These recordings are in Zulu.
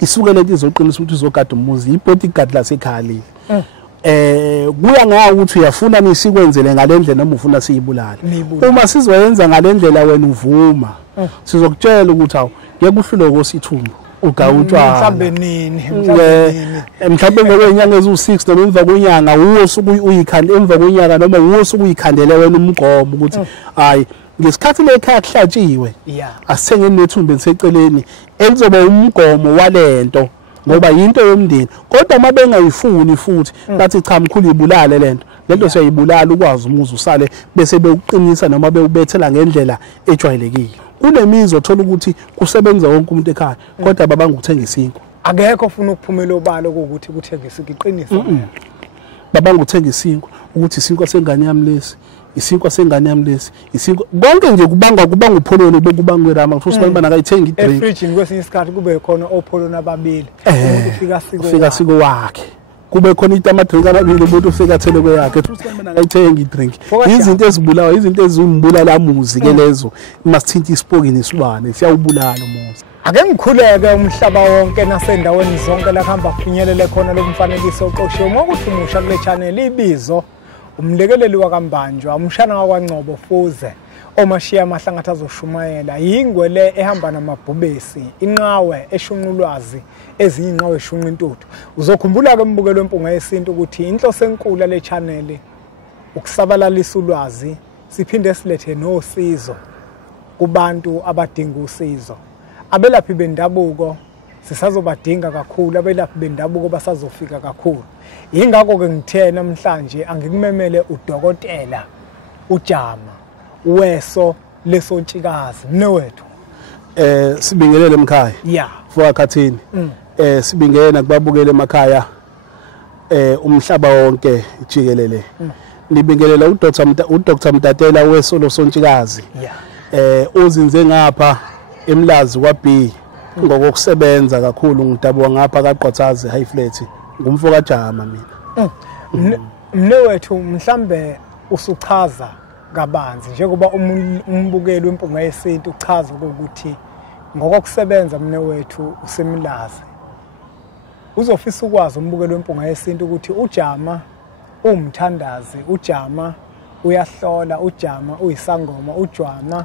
isuke lento izoqinisa ukuthi uzogada umuzi ibodyguard lasekhaya leli kuya ngayo ukuthi uyafuna nisikwenzele ngalendlela noma ufuna siyibulale. Uma sizoyenza ngalendlela wena uvuma sizokutshela ukuthi awu ngeke uhlule kosithumbu ugawutshwa mhlambe nini mhlambe ngokwenyanga ezu6 noma emva kwenyanga uyosuku uyikhanda emva kwenyanga noma uyosuku uyikhandele wena umgqomo ukuthi hayi ngesikhathi lekhaya kuhlatshiwe asithenge nethumbe liseceleni elizoba umgomo walento ngoba into yomndeni kodwa mabengayifuni futhi bathi cha mkhulu ibulale lento siyayibulala ukwazi umuzi usale bese bewuqinisa noma bewubethela ngendlela ejwayelekile. Kunemizwa othola ukuthi kusebenza wonke umuntu ekhaya kodwa babanga ukuthenga isinkwa akekho ufuna ukuphumela obalo ukuthi kuthengisa iqiniso babanga ukuthenga isinkwa ukuthi isinkwa sengane yami lesi isinkwa sengane yami lesi isinkwa konke nje kubanga upholoni bokubanga irama futhi abantu banakayithenga idrink efridge kwesinye isikhathi kube khona opholoni ababili umuntu ufika siko wakhe kube khona itama-drink ababili umuntu ufika athele kweyakhe futhi abantu banakayithenga idrink izinto ezibulawa izinto ezimbulala amuzi ke lezo masithinta isipoki nesibane siyawubulala umuzi. Ake ngikhuleke umhlaba wonke nasendaweni zonke la kuhamba kufinyelele khona lo mfanekiso oqoshiwe uma ukuthi umusha kule channel ibizo umlekeleli wakambanjwa umshana wakwaNgcobo Fuze omashiya amahlangatha azoshumayela yingwele ehamba namabhubesi inqawe eshunqulwazi eziyinqawe eshunqa intuthu. Uzokhumbula ke mbukelo wempunga yesintu ukuthi inhloso enkulu le channel ukusabalalisa ulwazi siphinde silethe nosizo kubantu abadinga usizo. Abelaphi bendabuko sisazobadinga kakhulu abelaphi bendabuko basazofika kakhulu. Ingakho ke ngithe namhlanje angikumemele udokotela uJama weso lesontshikazi mnewethu sibingelele emkhaya fuakhathini sibingena kubabukele emakhaya umhlaba wonke jikelele nibingelela uDr Mtatela weso lesontshikazi ozinze ngapha emlazi kwaB ngokusebenza kakhulu ngidabuka ngapha kaQhwathazi high flat ngumfo kaJama mina mnewethu mhlambe usuchaza kabanzi njengoba umbukeli wempunga yesintu uchaza ukuthi ngokusebenza mnewethu usemlazi uzofisa ukwazi umbukeli wempunga yesintu ukuthi uJama umthandazi uJama uyahlola uJama uyisangoma uJama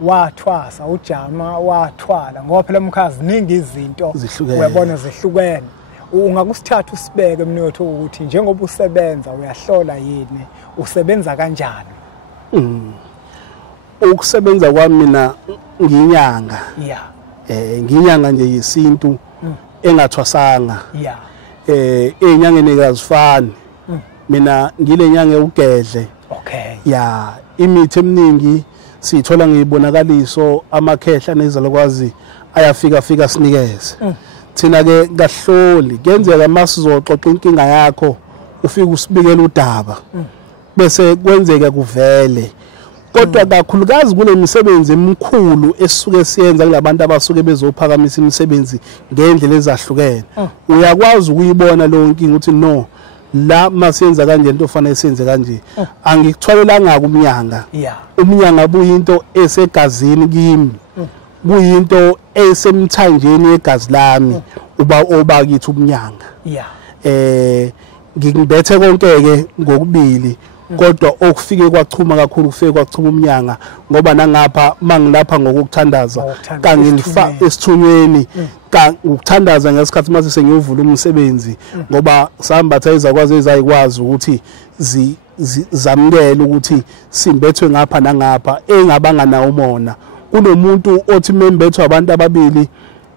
wathwasa uJama wathwala ngoba phela mkhazi ningi izinto uyabona zihlukene. Ungakusithatha usibeke mnewethu ukuthi njengoba usebenza uyahlola yini usebenza kanjani? Ukusebenza kwami mina nginyanga nginyanga nje yesintu engathwasanga enyangeni kazifani mina ngile nyanga ugedle imithi eminingi sithola ngiyibonakaliso amakhehla nezalokwazi ayafika sinikeze thina ke kahloli kenzeka masizoxoxa inkinga yakho ufika usibikela udaba bese kwenzeka kuvele kodwa kakhulukazi kunemisebenzi emikhulu esuke siyenza kulabantu abasuke bezophakamisa imisebenzi ngendlela ezahlukene uyakwazi ukuyibona lo nkinga ukuthi no la masiyenza kanje into ofanele siyenze kanje angikuthwalelanga kumnyanga umnyanga buyinto esegazini kimi kuyinto esemthanjeni yegazi lami oba kithi umnyanga ngingibethe konke ke ngokubili kodwa okufike kwachuma kakhulu kufike kwachuma umnyanga ngoba nangapha mangilapha ngokuthandaza kangifa esithunyweni ukuthandaza ngesikhathi mase sengiyovula umsebenzi ngoba sambatha izakwazi ezayikwazi ukuthi zamukele ukuthi simbethwe ngapha nangapha engabanga nawo umona kunomuntu othi membethwe abantu ababili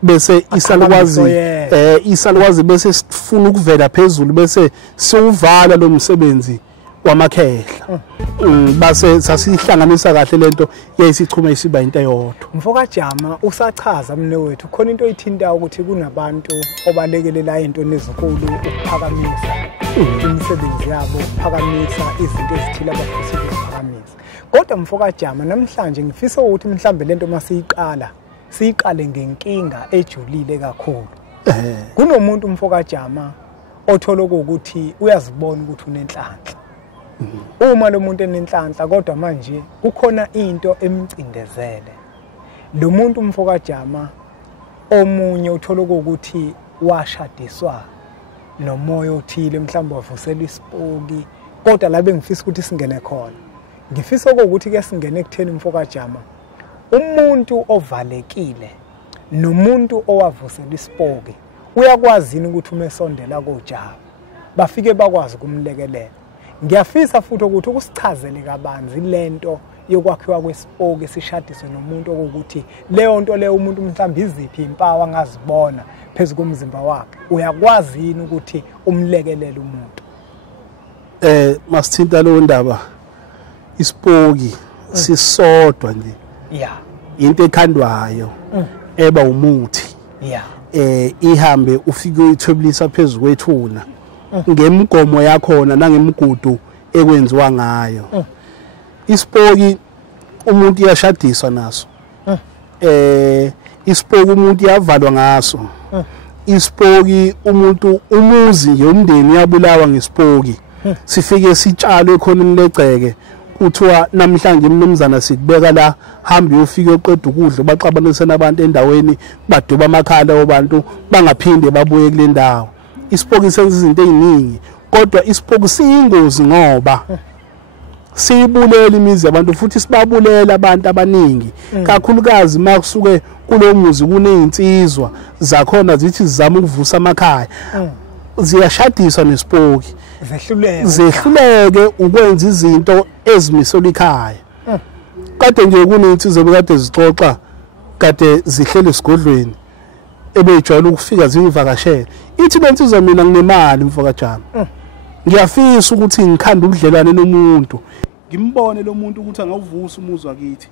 bese isalukwazi bese sifuna ukuvela phezulu bese siwuvala lo msebenzi wamakhehla base sasihlanganisa kahle lento yayisichuma isiba into eyodwa. Mfo kaJama usachaza mnewethu khona into oyithinta ukuthi kunabantu obalekelela into nezinkulu ukuphakamisa imisebenzi yabo ukuphakamisa izinto ezithile abafisa ukuphakamisa. Kodwa mfo kaJama namhlanje ngifisa ukuthi mhlambe lento siyiqale ngenkinga ejulile kakhulu. Kunomuntu mfo kaJama othola ukuthi uyazibona ukuthi unenhlanhla. Uma lo muntu enenhlanhla kodwa manje kukhona into emcindezele. Lo muntu mfo kaJama omunye uthola ukuthi washadiswa nomoya othile mhlawumbe wavusela isipoki kodwa la bengifisa ukuthi singene khona ngifisa ukuthi ke singene ekutheni Mfokajama umuntu ovalekile nomuntu owavusela isipoki uyakwazi ukuthi umesondela koJama bafike bakwazi kumlekelela ngiyafisa futhi ukuthi ukusichazele kabanzi lento yokwakhiwa kwesipoki sishadiswe nomuntu okuthi leyo nto leyo umuntu mhlawumbe iziphi impawu angazibona phezulu komzimba wakhe uyakwazi yini ukuthi umlekelele umuntu masithinta lo ndaba isipoki sisodwa nje into ekhandwayo eba umuthi ihambe ufike uyithobelisa phezulu kwethuna ngemgomo yakhona nangemigudu ekwenziwa ngayo isipoki umuntu yashadiswa naso isipoki umuntu yavalwa ngaso isipoki umuntu umuzi nje umndeni yabulawa ngesipoki sifike sitshalo ekhoneni legceke kuthiwa namhlanje imnumzana sikubeka la hamba uyofika uqeda ukudla baxabanise nabantu endaweni baduba amakhala wabantu bangaphinde babuye kule ndawo isipoki senza izinto eziningi kodwa isipoki siyingozi ngoba siyibulela imizi yabantu futhi sibabulela abantu abaningi kakhulukazi makusuke kulo muzi kunezinsizwa zakhona zithi zizama ukuvusa amakhaya ziyashadiswa nesipoki zehluleke ukwenza izinto ezimiselwe ekhaya kade nje kunezinsizwa bekade zixoxa kade zihlele esigodlweni ebejwayele ukufika zivakashela ithi bensizwa mina nginemali Mfokajama ngiyafisa ukuthi ngikhanda ubudlelwane nomuntu ngimbone lo muntu ukuthi angawuvusa umuzi wakithi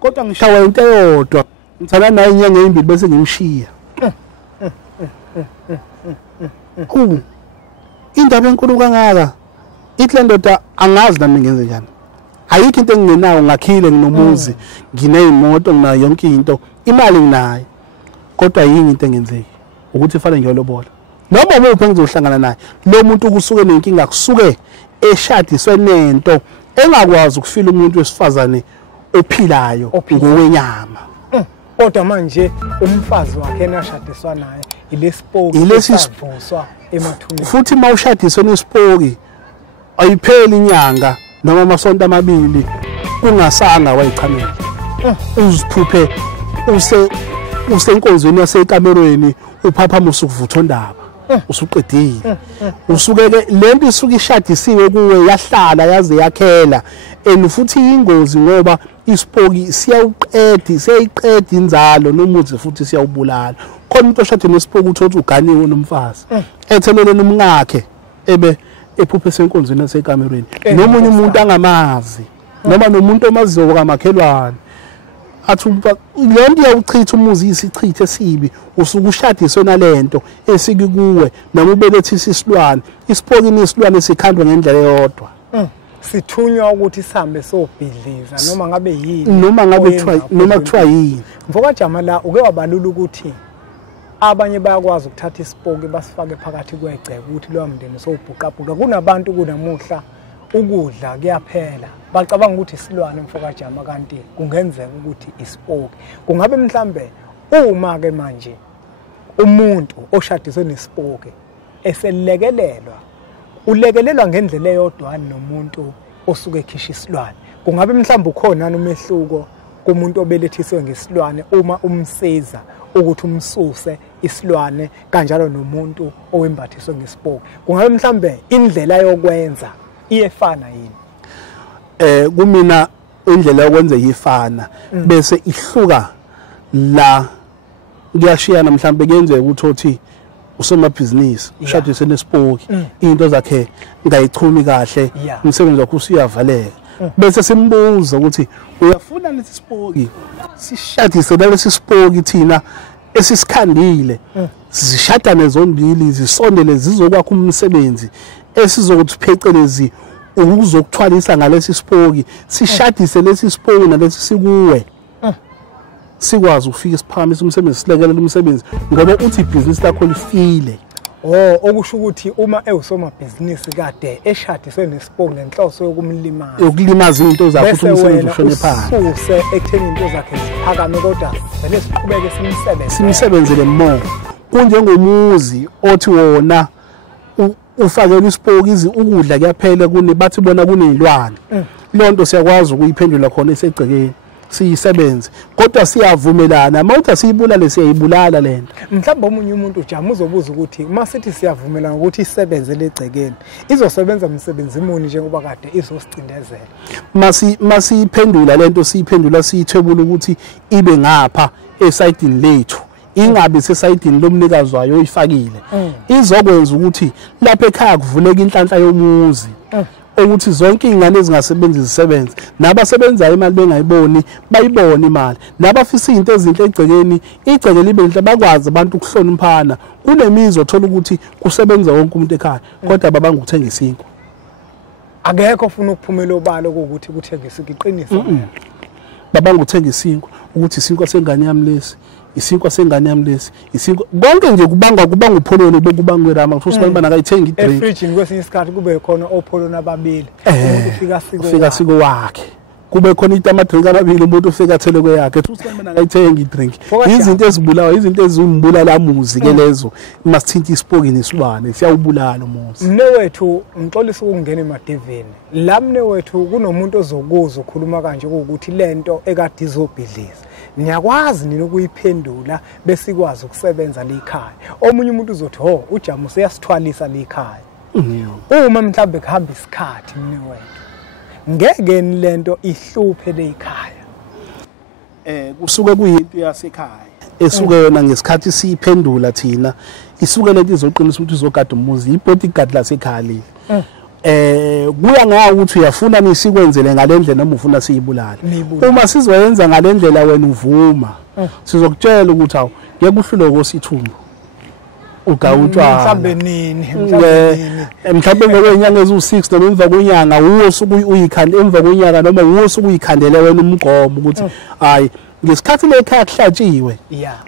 kodwa ngishawa into eyodwa ngithana naye inyanga ezimbili bese ngimshiya indaba enkulu kangaka ithi le ndoda angazi nami ngenze njani ayikho into engingenayo ngakhile nginomuzi nginezimoto nginayo yonke into imali nginayo kodwa yini into engenzeki ukuthi ifane ngiyolobola noma muphi engizohlangana naye lo muntu kusuke nenkinga kusuke eshadiswe nento engakwazi ukufila umuntu wesifazane ophilayo ngowenyama kodwa manje umfazi wakhe enashadiswa naye ilesipoki lesivuswa emathuneni futhi mawushadiswe nesipoki ayipheli inyanga noma amasonto amabili kungasanga wayichamela uziphuphe usenkonzweni yasekamerweni uphaphama usukuvutha ondaba usuqedile usuke ke lento isuke ishadisiwe kuwe yahlala yaze yakhela futhi ingozi ngoba isipoki siyayiqeda inzalo nomuzi futhi siyawubulala khona umuntu oshade nesipoki uthothi uganiwe nomfazi ethelele nomngakhe ephuphe senkonzweni yasekamerweni nomunye umuntu angamazi noma nomuntu omaziyo kamakhelwane athi lento yawuchitha umuzi isichithe esibi usuke ushadiswe nalento esikikuwe noma ubelethisa isilwane isipoki nesilwane sikhandwa ngendlela eyodwa sithunywa ukuthi sihambe sobhidliza noma ngabe yini noma kuthiwa yini Mfokajama la uke wabalula ukuthi abanye bayakwazi ukuthatha isipoki basifake phakathi kwegceke ukuthi lo mndeni sobhuqabhuqa kunabantu kunamuhla ukudla kuyaphela bacabanga ukuthi isilwane Mfokajama kanti kungenzeka ukuthi isipoki kungabe mhlambe uma ke manje umuntu oshadiswe nesipoki eselekelelwa ulekelelwa ngendlela eyodwa nomuntu osuke ekhisha isilwane kungabe mhlambe ukhona umehluko kumuntu obelethiswe ngesilwane uma umsiza ukuthi umsuse isilwane kanjalo nomuntu owembathiswe ngesipoki kungabe mhlambe indlela yokwenza iyefana yini kumina indlela yokwenza iyefana bese ihluka la kuyashiyana mhlambe kuyenzeka ukuthi usomabhizinisi ushadiswe nesipoki into zakhe ngayichumi kahle umsebenzi wakho usiyavaleka bese simbuza ukuthi uyafuna lesi sipoki sishadise nalesi sipoki thina esisikhandile zishadane zombili zisondele zizokwakha umsebenzi esizokuthi phecelezi ukuzokuthwalisa ngalesi sipoki sishadise lesi sipoki nalesi sikuwe sikwazi ukufika isiphakamisa umsebenzi silekelela umsebenzi ngoba uthi ibhizinisi lakho lifile okusho ukuthi uma ewusomabhizinisi kade eshadiswe nespoke ngenhloso yokulimaza into zakhe ukuthi umsebenzi ushone phansi ususe ekutheni into zakhe ziphakame kodwa vele siqhubeke simsebenzele more kunjengomuzi othi wona ufakela ispoke ukudla kuyaphela kune bathi bona kunezilwane lonto siyakwazi ukuyiphendula khona esegcekeni siyisebenze kodwa siyavumelana mawuthi siyibulale siyayibulala lento mhlawumbe omunye umuntu ujama uzobuza ukuthi uma sithi siyavumelana ukuthi isebenze legcekeni izosebenza umsebenzi imuni njengoba kade izosicindezela masiphendula lento siyiphendula siyithebula ukuthi ibe ngapha esayidini lethu ingabe sesayidini lomnikazi wayo oyifakile izokwenza ukuthi lapha ekhaya kuvuleka inhlanhla yomuzi ukuthi zonke izingane ezingasebenzi zisebenze nabasebenzayo imali bengayiboni bayibone imali nabafisa izinto ezinhle egcekeni igceke libe lihle bakwazi abantu ukuhloniphana kunemizo othola ukuthi kusebenza wonke umuntu ekhaya kodwa babanga ukuthenga isinkwa akekho ufuna ukuphumela obalo ukuthi kuthengisa iqiniso babanga ukuthenga isinkwa ukuthi isinkwa sengane yami lesi isinkwa sengane yami lesi isinkwa konke nje kubanga upholoni bokubanga werama ukuthi abantu banakayithenga idrink efridge kwesinye isikhathi kube khona opholoni ababili umuntu ufika siko wakhe kube khona itama drink ababili umuntu ufika athele kweyakhe ukuthi abantu banakayithenga idrink izinto ezibulawa izinto ezimbulala amuzi ke lezo masithinta ispoke nesibane siyawubulala umuzi mne wethu ngixolisa ukungena emadeveni la mne wethu kunomuntu ozokuza ukhuluma kanje ukuthi lento ekade izobhidliza niyakwazi nini ukuyiphendula bese ikwazi ukusebenza lekhaya omunye umuntu uzothi ujamu seyasithwalisa lekhaya uma mhlambe kuhamba isikhathi mne wethu ngeke lento ihluphe lekhaya kusuke kuyinto yasekhaya esuke yona ngesikhathi siyiphendula thina isuke lento izoqinisa ukuthi izogada umuzi ibodyguard lasekhaya leli kuya ngawo ukuthi uyafuna nisikwenzele ngalendlela noma ufuna siyibulale uma sizoyenza ngalendlela wena uvuma sizokutshela ukuthi awu ngeke uhlule kosithumbu ugawutshwa mhlambe nini mhlambe ngokwenyanga ezu6 noma emva kwenyanga uwosuku uyikhanda emva kwenyanga noma uwosuku uyikhandele wena umgomo ukuthi hayi ngesikhathi lekhaya kuhlatshiwe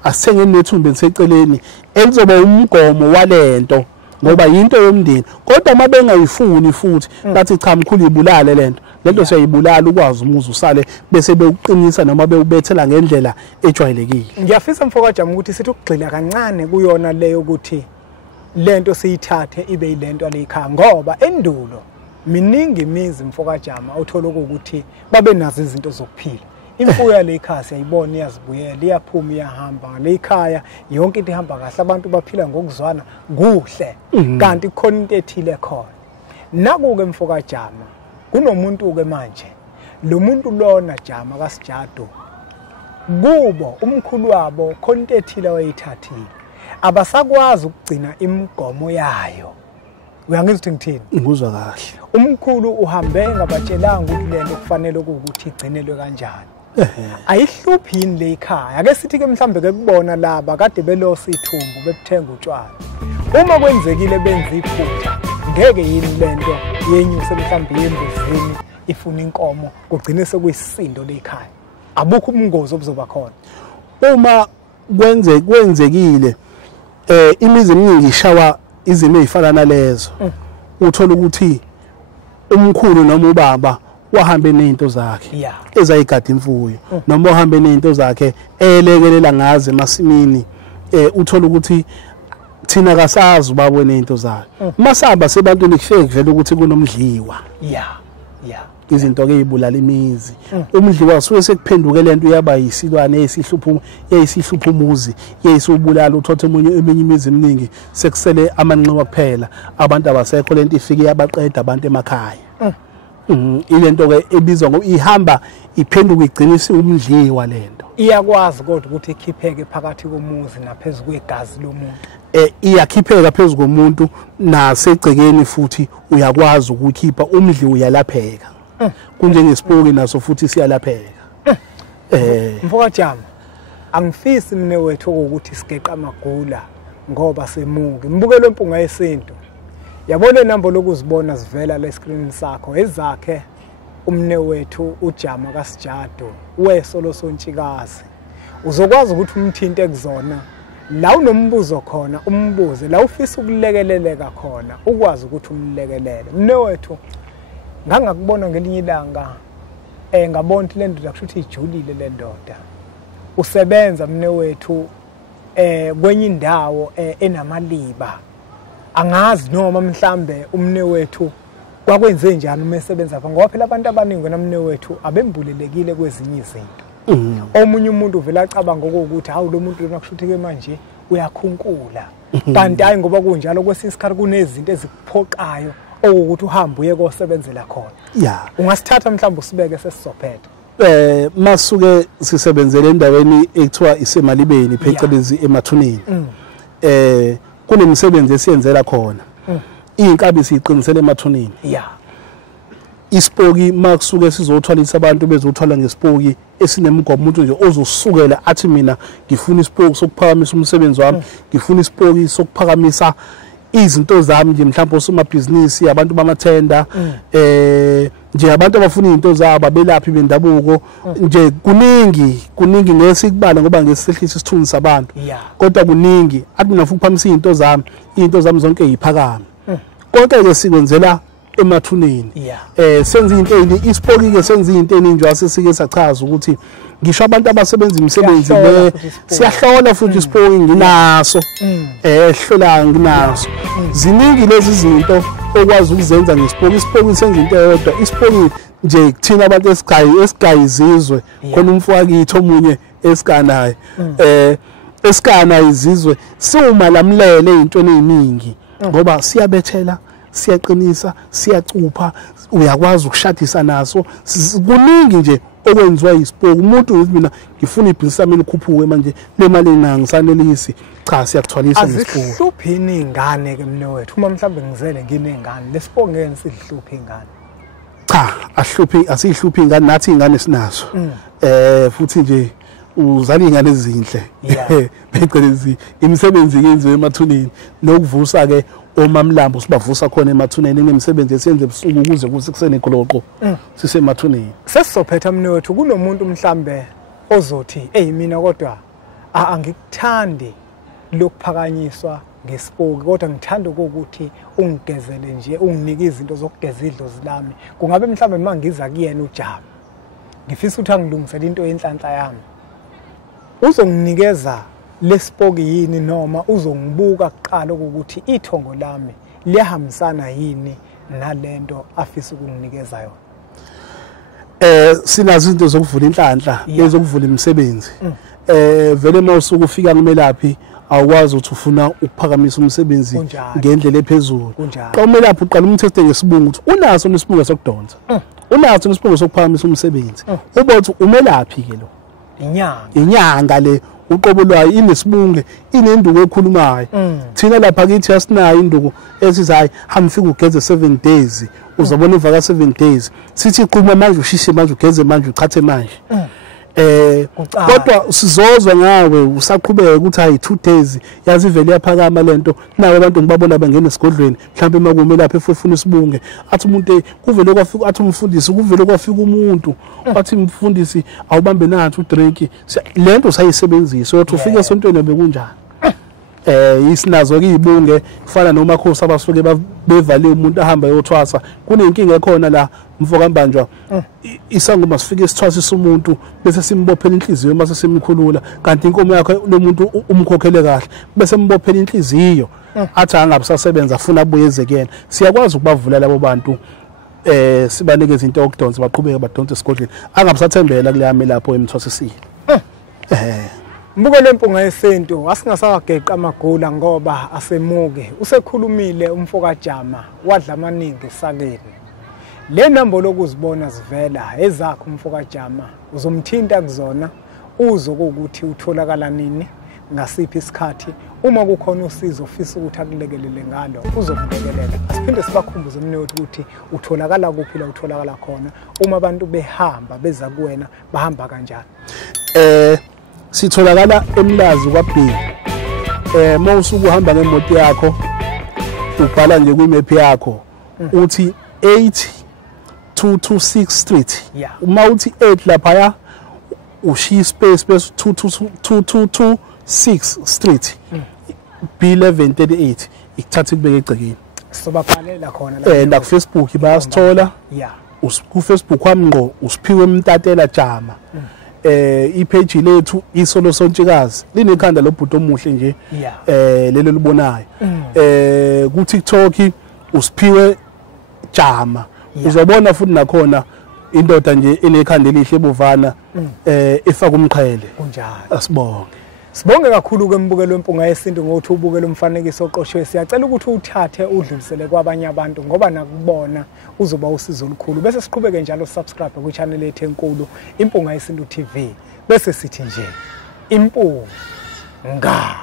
asithengeni nethumbe niseceleni elizoba umgomo walento ngoba yinto yomndeni kodwa mabengayifuni futhi bathi cha mkhulu ibulale lento siyayibulala ukwazi umuzi usale bese bewuqinisa noma bewubethela ngendlela ejwayelekile ngiyafisa mfoka Jamu ukuthi sithi ukugxila kancane kuyona leyo ukuthi lento siyithathe ibe yilento alekhaya ngoba endulo miningi imizi mfoka Jamu uthola ukuthi babe nazo izinto zokuphila imfuyo lekhaya siyayibona iyazibuyela iyaphuma iyahamba lekhaya yonke into ihamba kahle abantu baphila ngokuzwana kuhle kanti khona into ethile khona nakuke mfoka Jamu kunomuntu ke manje lo muntu lona Jamu kaSijado kubo umkhulu wabo khona into ethile wayithathile abasakwazi ukugcina imigomo yayo uyangizwa ngithini ngizwa kahle umkhulu uhambe ngabatshelanga ukuthi lento kufanele ukuthi igcinelwe kanjani ayihluphi yini lekhaya ake sithi ke mhlambe ke kubona laba kade belosa ithumbu bekuthenga utshwala uma kwenzekile benza iphutha ngeke yini lento yenyuse mhlambe yembuzini ifuna inkomo kugcine sekuyisindo lekhaya abukho ubungozi obuzoba khona uma kwenzekile imizi eminingi ishawa izimo ezifana nalezo uthola ukuthi umkhulu noma ubaba wahambe nezinto zakhe ezayigada imfuyo noma uhambe nezinto zakhe elekelela ngaze emasimini uthola ukuthi thina kasazi ubaba nezinto zakhe masaba sebantwini kufike kuvela ukuthi kunomdliwa izinto ke izibulala imizi umdliwa usuke sekuphenduke lento yaba yisilwane esihlupha umuzi yeyisubulala uthothe eminye imizi eminingi sekusele amanxiwa kuphela abantu abasekho lento ifike yabaqeda abantu emakhaya ilento ke ebizwa ngo ihamba iphenduka igcinisa umdliwa lento iyakwazi kodwa ukuthi ikhipheke phakathi komuzi naphezulu kwegazi lomuntu iyakhipheka phezulu komuntu nasegcekeni futhi uyakwazi ukukhipha umdliwa uyalapheka kunjengespoke naso futhi siyalapheka mfoka Jamu angifisi mine wethu ukuthi sigeqa amagula ngoba semuke mbukelo impunga yesintu yabona inamba lokuzibona sivela la screen sakho ezakhe umne wethu uJamu kaSijado wesolo sontshikazi uzokwazi ukuthi umthinte kuzona la unombuzo khona umbuze, la ufisa ukulekeleleka khona ukwazi ukuthi umlekelele. Mnewethu ngangakubona ngelinye ilanga ngabona ukuthi le ndoda kusho ukuthi ijulile le ndoda. Usebenza mnewethu kwenye indawo enamaliba. Angazi noma mhlambe umnewethu kwakwenze njani uma esebenza apha ngoba phela abantu abaningi namnewethu abembulelekile kwezinye izinto. Omunye umuntu uvela acabanga ukuthi hawu lo muntu lona kusho ukuthi ke manje uyakhunkula. Kanti hayi ngoba kunjalo kwesisikhathi kunezinto ezikuphoqayo ukuthi uhambe uye kosebenzela khona. Yeah. Ungasithatha mhlawumbe usibeke sesizophetha. Masuke sisebenzele endaweni ekuthiwa isemalibeni phecelezi emathuneni. Kunemisebenzi esiyenzela khona. Inkabi siyiqinisele emathuneni. Yeah. Isipoki makusuke sizothwalisa abantu bezothwala ngesipoki esinemgomo umuntu nje ozosukela athi mina ngifuna isipoki sokuphakamisa umsebenzi wami, ngifuna isipoki sokuphakamisa izinto zami nje mhlawumbe osomabhizinisi abantu bamathenda nje abantu abafuna izinto zabo abelaphi bendabuko nje kuningi ngesikubala ngoba ngesihlisa isithunzi sabantu kodwa kuningi athi mina ufuna ukuphakamisa izinto zami zonke eziphakama konke ke sikwenzela emathuneni. Senza into isipoki ke senza into eningi wasesike sachaza ukuthi ngisho abantu abasebenza imisebenzi le siyahlola futhi isipoki nginaso ehlola nginaso ziningi lezi zinto okwazi ukuzenza ngesipoki. Isipoki senza into eyodwa, isipoki nje kuthina abantu esigayizizwe khona umfowakitho omunye esikanayo esikana izizwe siuma lamlele izintweni eziningi ngoba siyabethela siyaqinisa siyacupha uyakwazi ukushadisa naso kuningi nje okwenziwa isipoki. Umuntu uthi mina ngifuna ibhizinisi lami likhuphuke manje le mali enangisanelisi cha siyakuthwalisa ngesipoki. Azihluphini ingane ke mnewethu uma mhlambe ngizele nginengane lesipoki ngeke sihluphe ingane. Cha asihluphi ingane nathi ingane sinazo futhi nje uzala ingane ezinhle phecelezi imisebenzi yenziwe emathuneni nokuvusa ke omamlambo sibavusa khona emathuneni nemisebenzi esenze ebusuku ukuze kusekusene igoloqo sisemathuneni. Sesizophetha mnewethu kunomuntu mhlambe ozothi mina kodwa angikuthandi lokuphakanyiswa ngesipoki kodwa ngithanda ukuthi ungigezele nje unginike izinto zokugeza idlozi lami. Kungabe mhlambe mangiza kuyena uJama ngifisa ukuthi angilungisele into yenhlanhla yami uzonginikeza lesipoki yini noma uzongibuka kuqala ukuthi ithongo lami liyahambisana yini nalento afisa ukunginikeza yona. Sinazo izinto zokuvula inhlanhla ezokuvula imisebenzi. Vele mawusuku ufika kumelaphi awukwazi ukuthi ufuna ukuphakamisa umsebenzi ngendlela ephezulu. Xa umelaphi uqala umthethe ngesibungu ukuthi unaso nesibungu sokudonsa. Unaso nesibungu sokuphakamisa umsebenzi. Ubothi umelaphi ke lo? Inyanga le uqobo lwayo inesibunge inenduku ekhulumayo. Thina lapha kithi asinayo induku esizayi hamfika ugeze 7 days uzobona ivaka 7 days sithi iqhuma manje ushishe manje ugeze manje uchathe manje. Kodwa sizozwa ngawe usaqhubeka ukuthi hayi 2 days yazi vele yaphakama lento nawe abantu ngibabona bangena esigodlweni mhlawumbe makumelaphi efuna isibunge athi umuntu kuvele kwafika athi umfundisi kuvele kwafika umuntu athi umfundisi awubambe nathi udrink lento sayisebenzisa uthi ufike esontweni bekunjani. Isinazo ke izibunge kufana nomakhosi abasuke bevale umuntu ahamba eyothwasa kunenkinga ekhona la mfokambanjwa isangoma sifike sithwasisa umuntu bese simbophela inhliziyo mase simkhulula kanti inkomo yakhe lo muntu umkhokhele kahle bese simbophela inhliziyo athi angabusasebenza afuna abuyeze kuyena. Siyakwazi ukubavula labo bantu sibanikeza into okudonsa baqhubeke badonse esigodlweni angabusathembela kuleyame lapho emthwasisile. Mbuko lempunga yesintu asingasawageqa amagula ngoba asemuke usekhulumile umfokaJama wadla amaningi esakeni. Le namba lokuzibona zivela ezakho umfokaJama uzomthinta kuzona uzokuthi utholakala nini ngasiphi isikhathi uma kukhona usizo ofisa ukuthi akulekelele ngalo uzokulekelela. Siphinde sibakhumbuze mnewethu ukuthi utholakala kuphi la utholakala khona uma abantu behamba beza kuwena bahamba kanjani. Sitholakala eMlazi kwaBheki. Mawusuku uhamba ngemoto yakho ubhala nje kwimap yakho uthi 8226 Street. Uma uthi 8 lapha ushiya space bese 222 6 Street B1138 ikuthatha kubeka egcekeni sobabhalela khona la ku Facebook bayasithola yeah ku Facebook wami ngqo usiphiwe Mtatela Jama ipage lethu isolo sontshikazi linekhanda lobhuti omuhle nje lelo libonayo ku TikTok usiphiwe Jama uzobona futhi nakhona indoda nje enekhanda elihle ebuvana efaka umqhele kunjalo asibonge sibonge kakhulu kwembukelo wempunga yesintu ngokuthi ubukele umfanekiso oqoshwe siyacela ukuthi uthathe udlulisele kwabanye abantu ngoba nakubona uzoba usizo olukhulu bese siqhubeke njalo subscribe ku channel yethu enkulu Impunga Yesintu TV bese sithi nje impunga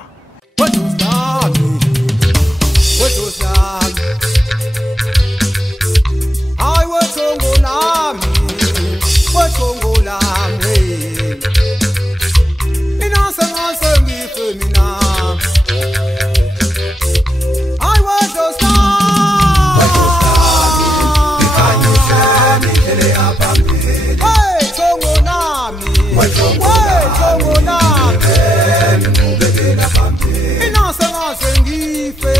Ina sengife